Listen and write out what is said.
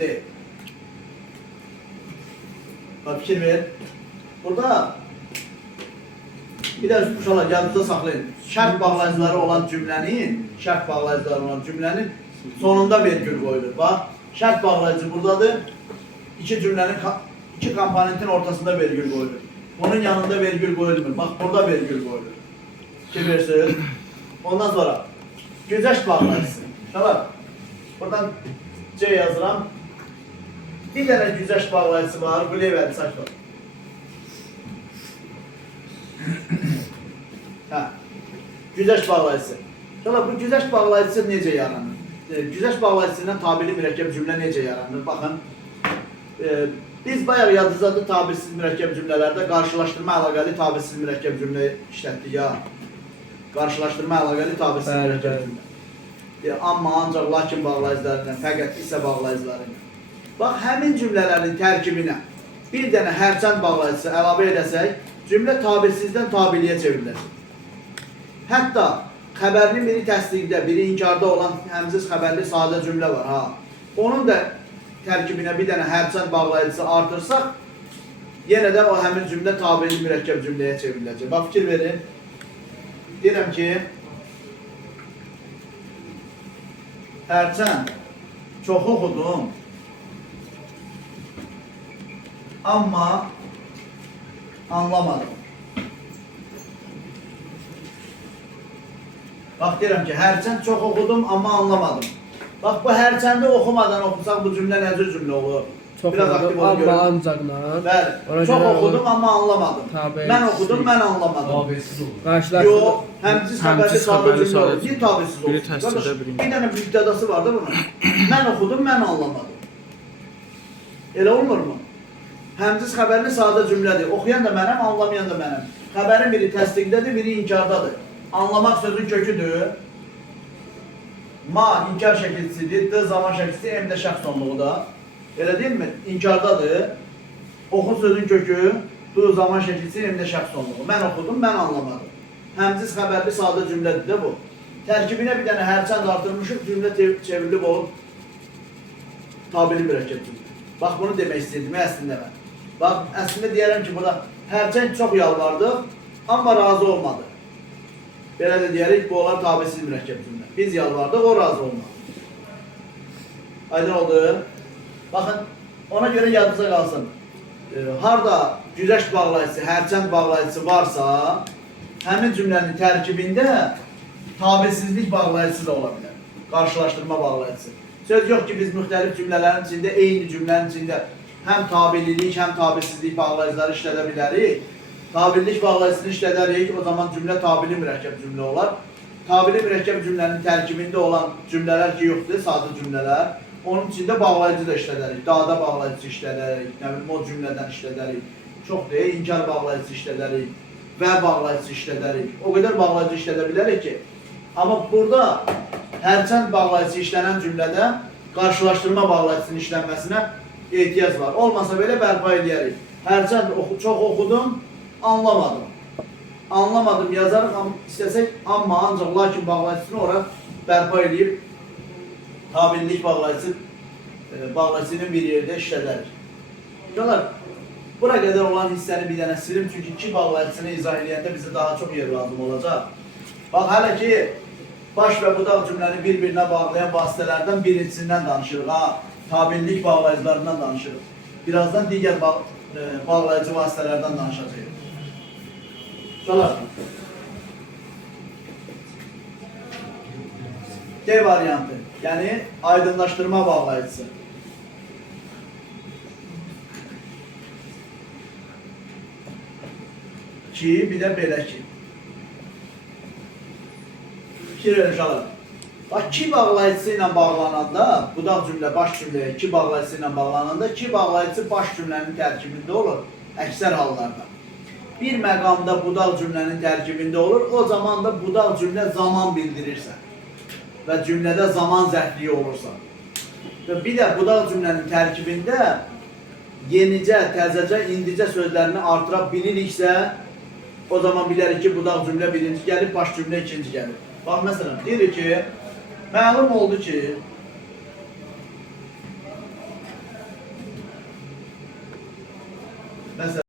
De. Bak fikir ver. Burada bir de uşaqlar yadınızda saxlayın. Şərt bağlayıcıları olan cümlənin sonunda vergül qoyulur. Bax, şərt bağlayıcı buradadır. İki komponentin ortasında vergül qoyulur. Bunun yanında vergül qoyulmur. Bax, burada vergül qoyulur. Fikir versiniz. Ondan sonra güzəşt bağlayıcısı. Uşaqlar, buradan C yazıram. Bir dənə güzəşt bağlayıcısı var. Bu levəli saç var. Güzəşt bağlayıcısı. Uşaqlar, bu güzəşt bağlayıcısı necə yaranır? Güzəşt bağlayıcısı ilə tabeli mürəkkəb cümlə necə yaranır? Baxın, biz bayaq yadınızdadır tabirsiz mürəkkəb cümlələrdə qarşılaşdırma əlaqəli tabirsiz mürəkkəb cümlə işlətdik ya. Qarşılaşdırma əlaqəli tabirsiz mürəkkəb cümlə. Amma, ancaq, lakin bağlayıcılarıyla, fəqət isə bağlayıcılarıyla. Bax, həmin cümlələrin tərkibinə bir dənə hərçənd bağlayıcısı əlavə edəsək, cümlə tabirsizdən tabiliyə çevrilir. Hətta xəbərinin biri təsdiqdə, biri inkarda olan həmziz xəbərli sadə cümlə var. Onun da tərkibinə bir dənə hərçənd bağlayıcısı artırsaq, yenə də o həmin cümlə tabeli mürəkkəb cümləyə çevriləcək. Bax, fikir verin. Deyirəm ki, hərçənd çox oxudum, amma anlamadım. Bax, deyirəm ki, hərçənd çox oxudum, amma anlamadım. Bax, bu hərçəndi oxumadan oxusaq bu cümlə nəzir cümlə olur? Çox oxudum, amma ancaqla. Bəli, çox oxudum, amma anlamadım. Mən oxudum, mən anlamadım. Tabirsiz olur. Yox, həmsiz xəbərli sadə cümlə olur. Niyə tabirsiz olur? Bir dənə mübtədası var da bunun. Mən oxudum, mən anlamadım. Elə olmurmu? Həmsiz xəbərli sadə cümlədir. Oxuyan da mənəm, anlamayan da mənəm. Xəbərin biri təsdiqdədir, biri inkardadır. Anlamaq sözün köküdür. Ma inkar şəkilçisidir, D zaman şəkilçisi, M də şəxs sonluğuda. Elə deyilmi? İnkardadır. Oxu sözün kökü, D zaman şəkilçisi, M də şəxs sonluğu. Mən oxudum, mən anlamadım. Həmsiz xəbərli sadə cümlədir də bu. Tərkibinə bir dənə hərçənd artırmışıq, cümlə çevrilib olub tabeli mürəkkəb cümlə. Bax, bunu demək istəyirdim əslində mən. Bax, əslində deyərəm ki, burada hərçənd çox yalvardıq, amma razı olmadı. Belə də deyərik, bu olar tabisiz mürəkkəb cümlə. Biz yalvardıq, o razı olmadı. Aydın oldu. Baxın, ona görə yadınıza qalsın. Harada güzəşt bağlayıcısı, hərçənd bağlayıcısı varsa, həmin cümlənin tərkibində tabisizlik bağlayıcısı da ola bilər. Qarşılaşdırma bağlayıcısı. Söz yox ki, biz müxtəlif cümlələrin içində, eyni cümlənin içində həm tabililik, həm tabisizlik bağlayıcıları işlədə bilərik. Tabililik bağlayıcısını işlədərik, o zaman cümlə tabili mürəkkəb cümlə olar. Tabili mürəkkəb cümlənin tərkibində olan cümlələr ki, yoxdur, sadə cümlələr. Onun içində bağlayıcı da işlədərik, dada bağlayıcısı işlədərik, o cümlədən işlədərik. Çox deyək, inkar bağlayıcısı işlədərik, və bağlayıcısı işlədərik. O qədər bağlayıcı işlədə bilərik ki, amma burada hərçənd bağlayıcısı işlənən cümlədə qarşılaşdırma bağlayıcısının işlənməsinə ehtiyac var. Olmasa belə bərpa edərik. Hərçənd çox oxudum, anlamadım. Anlamadım yazarıq, istəsək, amma ancaq lakin bağlayıcısını ora bərpa edib tabililik bağlayıcısının bir yerdə işlədərik. Canlar, bura qədər olan hissəni bir dənə silim, çünki iki bağlayıcısını izah edəndə bizə daha çox yer lazım olacaq. Bax, hələ ki, baş və budaq cümləni bir-birinə bağlayan vasitələrdən birincisindən danışırıq. Tabililik bağlayıcılarından danışırıq. Birazdan digər bağlayıcı vasitələrdən danışacağıq. Canlar, D variantı, yəni aydınlaşdırma bağlayıcısı. Ki, bir də belə ki. Fikir verin uşaqlar. Bax, ki bağlayıcısı ilə bağlananda, budaq cümlə, baş cümləyə ki bağlayıcısı ilə bağlananda, ki bağlayıcısı baş cümlənin tərkibində olur, əksər hallarda. Bir məqamda budaq cümlənin tərkibində olur, o zaman da budaq cümlə zaman bildirirsə və cümlədə zaman zərfliyi olursa. Və bir də budaq cümlənin tərkibində yenicə, təzəcə, indicə sözlərini artıra biliriksə, o zaman bilərik ki, budaq cümlə birinci gəlir, baş cümlə ikinci gəlir. Bax, məsələn, deyirik ki, məlum oldu ki, Məsələn